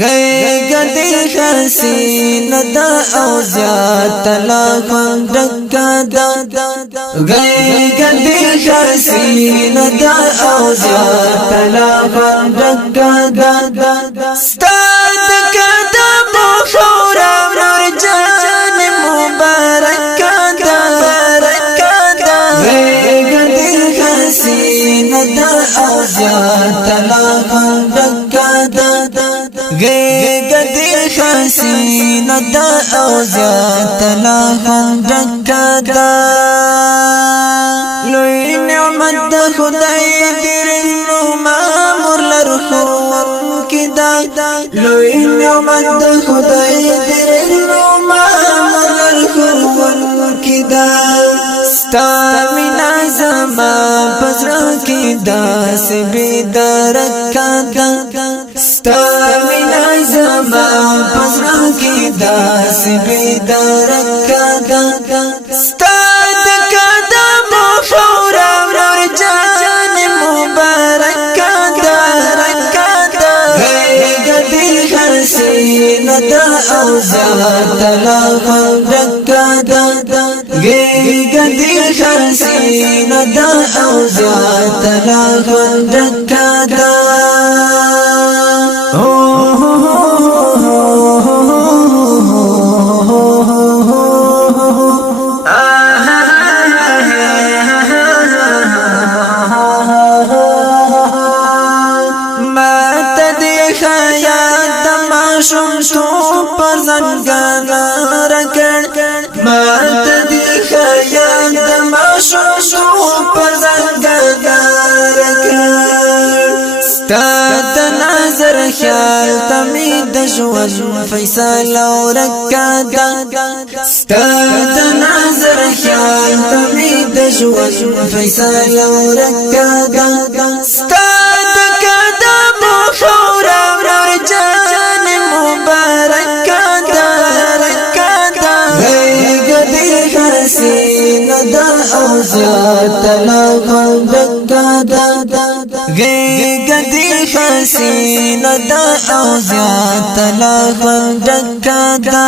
غیگ دی حسین دا او زیاد لا خندکا دا غیگ دی حسین دا او زیاد لا خندکا دا ستاد کدا مخورا مرجان مبارکا دا غیگ دی حسین دا او زیاد لا خندکا دا غیگ دی حسین دا او زیاد لا خندکا دا لوی نعمت دا خدای درنو مامور لرخون کی دا لوی نعمت دا خدای درنو مامور لرخون کی دا ستا مینا زما پزرا کی دا سبی درکا دا ستا مینا زما پزرا کی دا سبی درکا دا ستا دکا دا مخورا مرجان مبارکا دا غیگ دی حسین دا او زیاد لا خندکا دا غیگ دی حسین دا او زیاد لا خندکا دا شمشو پر زنگانا رکڑ مات دی خیال دما شمشو پر زنگانا رکڑ ستا دا نظر خیال تمید جوج فیصل ورکا دا ستا دا نظر خیال تمید جوج فیصل ورکا دا ستا دا کدا مخورا مرجان مبارکا دا غیگ دی حسین دا او زیاد لا خندکا دا غیگ دی حسین دا او زیاد لا خندکا دا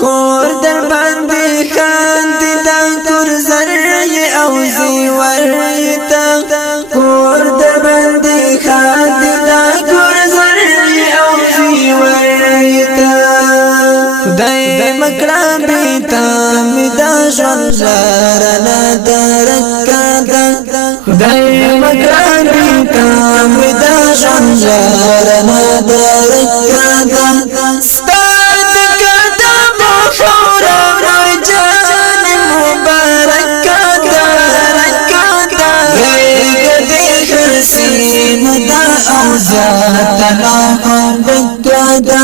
کور در باندې خاندي دا کور زرعی او زیورتا کور در باندې خاندي دا کور زرعی او زیورتا خدای مکړه بیتا مدا ژوند زارنا درکا دا خدای مکړه بیتا مدا ژوند زارنا درکا دا ستاد کدا مخورا مرجان مبارکا دا غیگ دی حسین دا او زیاد لا خندکا دا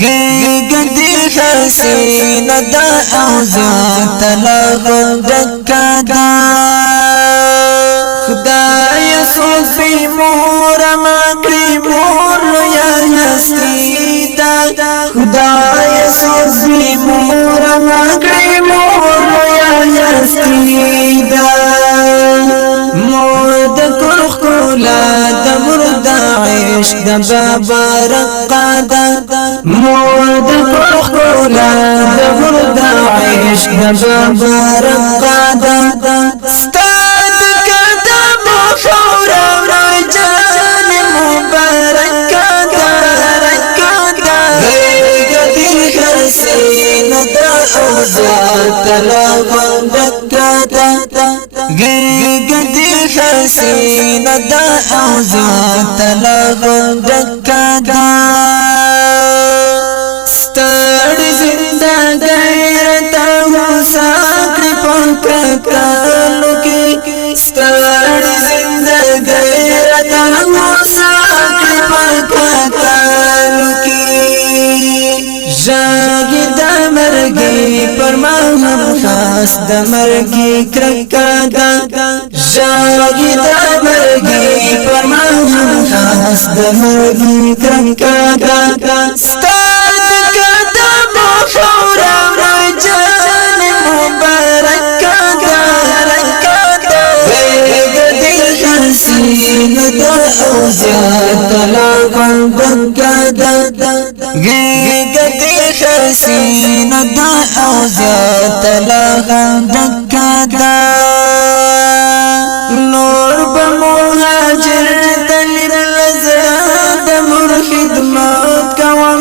غیگ دی حسین دا او زیاد لا خندکا دا خدای صوفی مور مکری مور یا هستی دا خدای صوفی مور مکری مور یا هستی دا مور دا کرخ کولا دا مرد عشق دا بابا رقا دا مور دا کرخ کولا دا مرد عشق دا بابا رقا دا ستاد کدا مخورا مرجان مبارکا دا غیگ دی حسین دا او زیاد لا خندکا دا غیگ دی حسین دا او زیاد لا خندکا دا ستړ زنده غیرتا وساکړي پکاتلو کې ستړ زنده غیرتا وساکړي پکاتلو کې ژاګي د مرګي پر ما هم خاص د مرګي کرکا دا ژاګي د مرګي پر ما هم خاص د مرګي کرکا دا ستاد کدا مخورا مرجان مبارکا دا غیگ دی حسین دا او زیاد لا حسین دا او زیات لغم دکدا نور بمهاجر طلب لزرا د مر خدمت کوم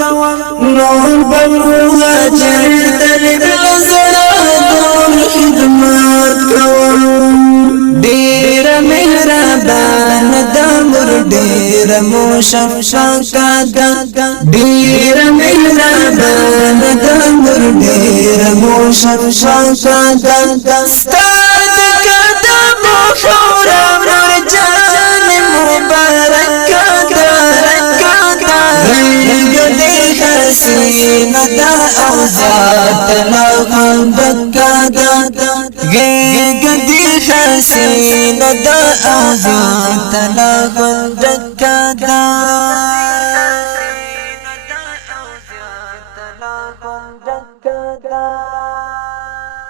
نور بمهاجر طلب لزرا د مر خدمت کوم ډیر مهربان د مر ډیر مشفق دا ډیر مهربان د مر ډیر مشفق دا ستاد قدم خورا مرجان مبارک دا غلګ حسین دا او ذات لغم دکدا غلګ حسین دا او ذات لغم دکدا